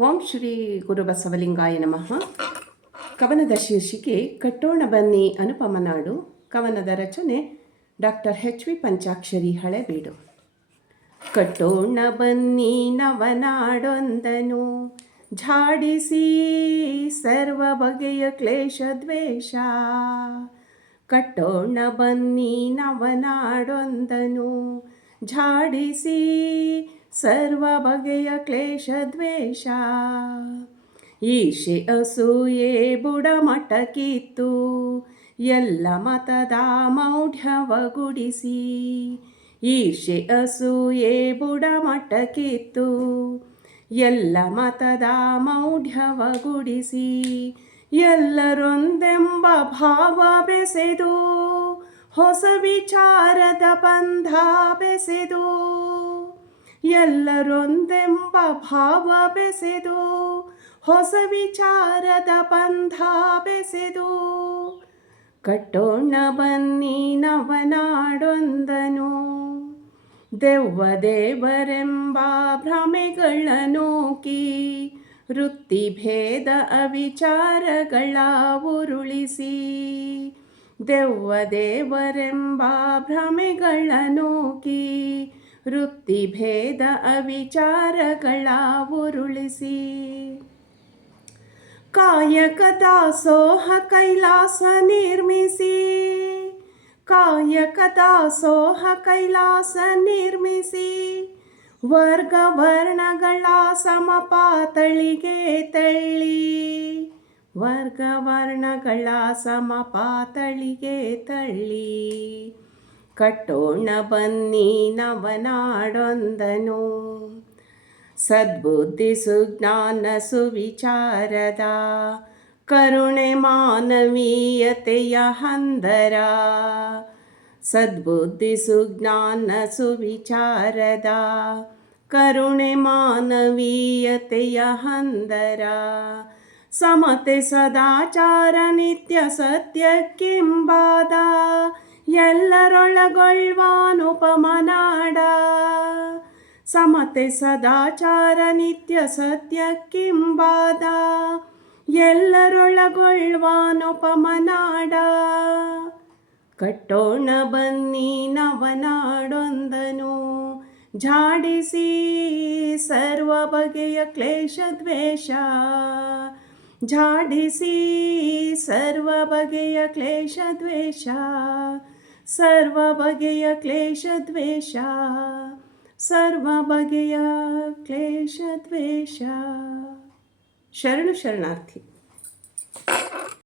ಓಂ ಶ್ರೀ ಗುರುಬಸವಲಿಂಗಾಯ ನಮಃ. ಕವನದ ಶೀರ್ಷಿಕೆ, ಕಟ್ಟೋಣ ಬನ್ನಿ ಅನುಪಮನಾಡು ಕವನದ ರಚನೆ doctor H. V. Panchakshari Halebidu. ಕಟ್ಟೋಣ ಬನ್ನಿ ನವನಾಡೊಂದನು, ಝಾಡಿಸಿ ಸರ್ವ ಬಗೆಯ ಕ್ಲೇಶ ದ್ವೇಷ. ಕಟ್ಟೋಣ ಬನ್ನಿ ನವನಾಡೊಂದನು, ಝಾಡಿಸಿ ಸರ್ವ ಬಗೆಯ ಕ್ಲೇಶ ದ್ವೇಷ. ಈಶೆ ಅಸೂಯೆ ಬುಡ ಕಿತ್ತು ಎಲ್ಲ ಮತದ ಮೌಢ್ಯವ ಗುಡಿಸಿ. ಈಶೆ ಅಸೂಯೆ ಬುಡ ಕಿತ್ತು ಎಲ್ಲ ಮತದ ಮೌಢ್ಯವ ಗುಡಿಸಿ. ಎಲ್ಲರೊಂದೆಂಬ ಭಾವ ಬೆಸೆದು. ಹೊಸ ವಿಚಾರದ ಬಂಧ ಬೆಸೆದು. ಎಲ್ಲರೊಂದೆಂಬ ಭಾವ ಬೆಸೆದು, ಹೊಸ ವಿಚಾರದ ಬಂಧ ಬೆಸೆದು. ಕಟ್ಟೋಣ ಬನ್ನಿ ನವನಾಡೊಂದನು, ದೆವ್ವ ದೇವರೆಂಬ ನೂಕಿ ವೃತ್ತಿಭೇದ ಅವಿಚಾರಗಳ ಉರುಳಿಸಿ. ದೆವ್ವ ದೇವರೆಂಬ ಭ್ರಮೆಗಳ ನೂಕಿ ವೃತ್ತಿಭೇದ ಅವಿಚಾರಗಳ ಉರುಳಿಸಿ ಕಾಯಕ ದಾಸೋಹ ಕೈಲಾಸ ನಿರ್ಮಿಸಿ. ಕಾಯಕ ದಾಸೋಹ ಕೈಲಾಸ ನಿರ್ಮಿಸಿ. ವರ್ಗ ವರ್ಣಗಳ ಸಮಪಾತಳಿಗೆ ತಳ್ಳಿ. ವರ್ಗ ವರ್ಣಗಳ ಸಮಪಾತಳಿಗೆ ತಳ್ಳಿ. ಕಟ್ಟೋಣ ಬನ್ನಿ ನವನಾಡೊಂದನು. ಸದ್ಬುದ್ಧಿ ಸುಜ್ಞಾನ ಸುವಿಚಾರದ ಕರುಣೆ ಮಾನವೀಯತೆಯ ಹಂದರ. ಸದ್ಬುದ್ಧಿ ಸುಜ್ಞಾನ ಸುವಿಚಾರದ ಕರುಣೆ ಮಾನವೀಯತೆಯ ಹಂದರ. ಸಮತೆ ಸದಾಚಾರ ನಿತ್ಯ ಸತ್ಯಕ್ಕೆಂಬಾದ ಎಲ್ಲರೊಳಗೊಳ್ವಾನುಪಮನಾಡ ಸಮತೆ ಸದಾಚಾರ ನಿತ್ಯ ಕಿಂಬಾದ ಎಲ್ಲರೊಳಗೊಳ್ವಾನುಪಮನಾಡ ಕಟ್ಟೋಣ ಬನ್ನಿ ನವನಾಡೊಂದನು. ಝಾಡಿಸಿ ಸರ್ವ ಬಗೆಯ ಕ್ಲೇಶ ದ್ವೇಷ. ಝಾಡಿಸಿ ಸರ್ವ ಬಗೆಯ ಕ್ಲೇಶ ದ್ವೇಷ. ಸರ್ವ ಬಗೆಯ ಕ್ಲೇಶ ದ್ವೇಷ ಸರ್ವ ಬಗೆಯ ಕ್ಲೇಶ ದ್ವೇಷ ಶರಣು ಶರಣಾರ್ಥಿ